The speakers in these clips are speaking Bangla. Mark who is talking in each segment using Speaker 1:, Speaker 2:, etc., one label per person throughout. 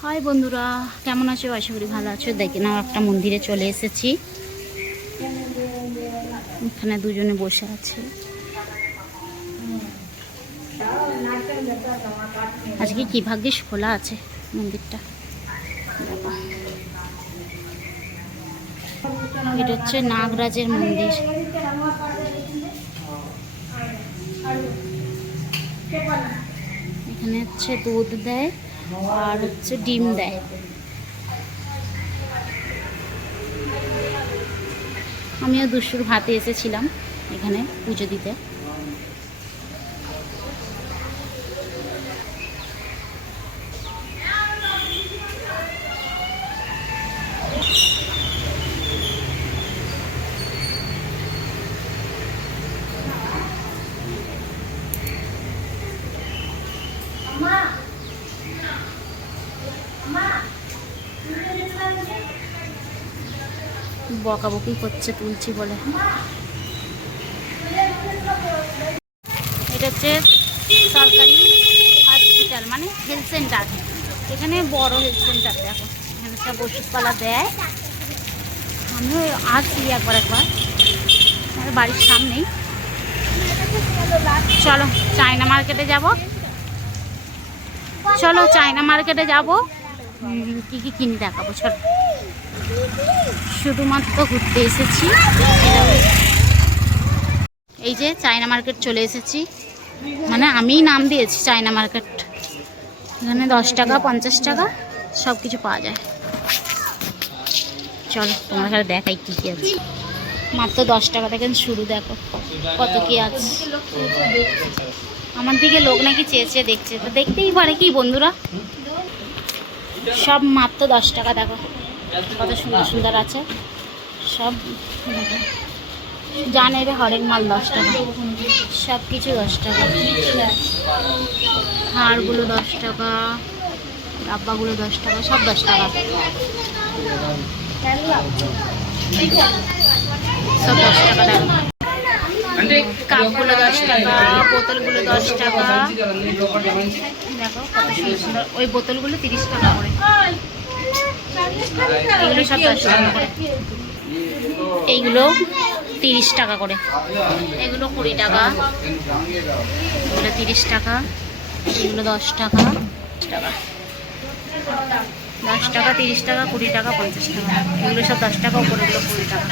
Speaker 1: হাই বন্ধুরা, কেমন আছো? আশা করি ভালো আছো। দেখে নাও একটা মন্দিরে চলে এসেছি। এখানে দুজনে বসে আছে। আজকে কি ভাগ্যিস খোলা আছে মন্দিরটা। এটা হচ্ছে নাগরাজের মন্দির। এখানে হচ্ছে দুধ দেয়। আর হচ্ছে ডিম দেয়। আমিও দুশুর ভাতে এসেছিলাম এখানে পুজো দিতে। বকাবকি করছে, তুলছি বলে। এটা হচ্ছে সরকারি হসপিটাল মানে হেলথ সেন্টার এখানে বড় হেলথ সেন্টার দেখো। এখানে সব ওষুধপালা দেয়। আমিও আসছি একবার একবার। আমার বাড়ির সামনেই। চলো, চায়না মার্কেটে যাব। চলো, চায়না মার্কেটে যাব। কি কি কিনি দেখাবো, চলো। শুধুমাত্র ঘুরতে এসেছি। এই যে চায়না মার্কেট চলে এসেছি। মানে আমিই নাম দিয়েছি চায়না মার্কেট। এখানে দশ টাকা, পঞ্চাশ টাকা সব কিছু পাওয়া যায়। চলো তোমার কাছে দেখাই কী কী আছে। মাত্র দশ টাকা থেকে শুরু, দেখো, কত কি আছে। আমার দিকে লোক নাকি চেয়ে চেয়ে দেখছে। তো দেখতেই পারে কি বন্ধুরা? সব মাত্র দশ টাকা, দেখো। কত সুন্দর সুন্দর আছে। সব যা নেবে হরেক মাল দশ টাকা। সব কিছু দশ টাকা। হাড়গুলো দশ টাকা, ডাব্বাগুলো দশ টাকা, সব দশ টাকা। সব দশ টাকা। কাপগুলো দশ টাকা বোতলগুলো দশ টাকা। দেখো ওই বোতলগুলো তিরিশ টাকা করে। এগুলো সব দশ টাকা করে। এইগুলো তিরিশ টাকা করে। এগুলো কুড়ি টাকা। এগুলো তিরিশ টাকা। এগুলো দশ টাকা টাকা। দশ টাকা তিরিশ টাকা কুড়ি টাকা পঞ্চাশ টাকা। এগুলো সব দশ টাকা উপরেগুলো কুড়ি টাকা।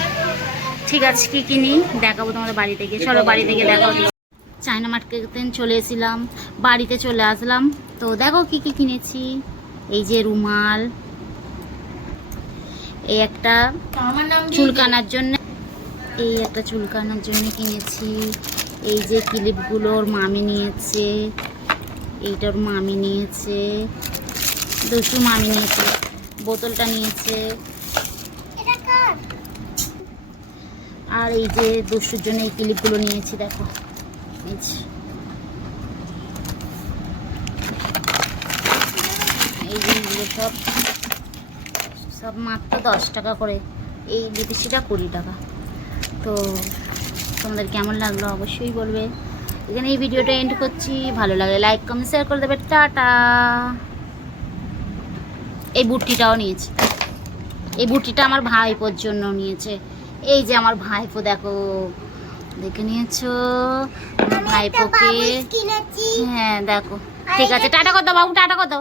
Speaker 1: ঠিক আছে, কি কিনি দেখাবো তোমাদের বাড়ি থেকে। চলো বাড়ি থেকে দেখাও। চায়না মার্কেটে চলে এসেছিলাম, বাড়িতে চলে আসলাম। তো দেখো কি কি কিনেছি। এই যে রুমাল, এই একটা চুলকানার জন্য, এই একটা চুলকানার জন্য কিনেছি। এই যে ক্লিপগুলো ওর মামি নিয়েছে, এইটা ওর মামি নিয়েছে, দুশু মামি নিয়েছে, বোতলটা নিয়েছে। আর এই যে দুশুর জন্য এই ক্লিপগুলো নিয়েছি, দেখো। এই। এই সব সব মাত্র দশ টাকা করে। এই লিপস্টিকটা কুড়ি টাকা। তো তোমাদের কেমন লাগল অবশ্যই বলবে। এখানে এই ভিডিওটা এন্ড করছি। ভালো লাগে লাইক কমেন্ট শেয়ার করে দেবে। টাটা। এই বুটটিটাও নিয়েছি। এই বুটটিটা আমার ভাইপোর জন্য নিয়েছে। এই যে আমার ভাইপো দেখো দেখে নিয়েছো? ভাইপোকে হ্যাঁ দেখো। ঠিক আছে টাটা কর দাও বাবু টাটা কর দাও।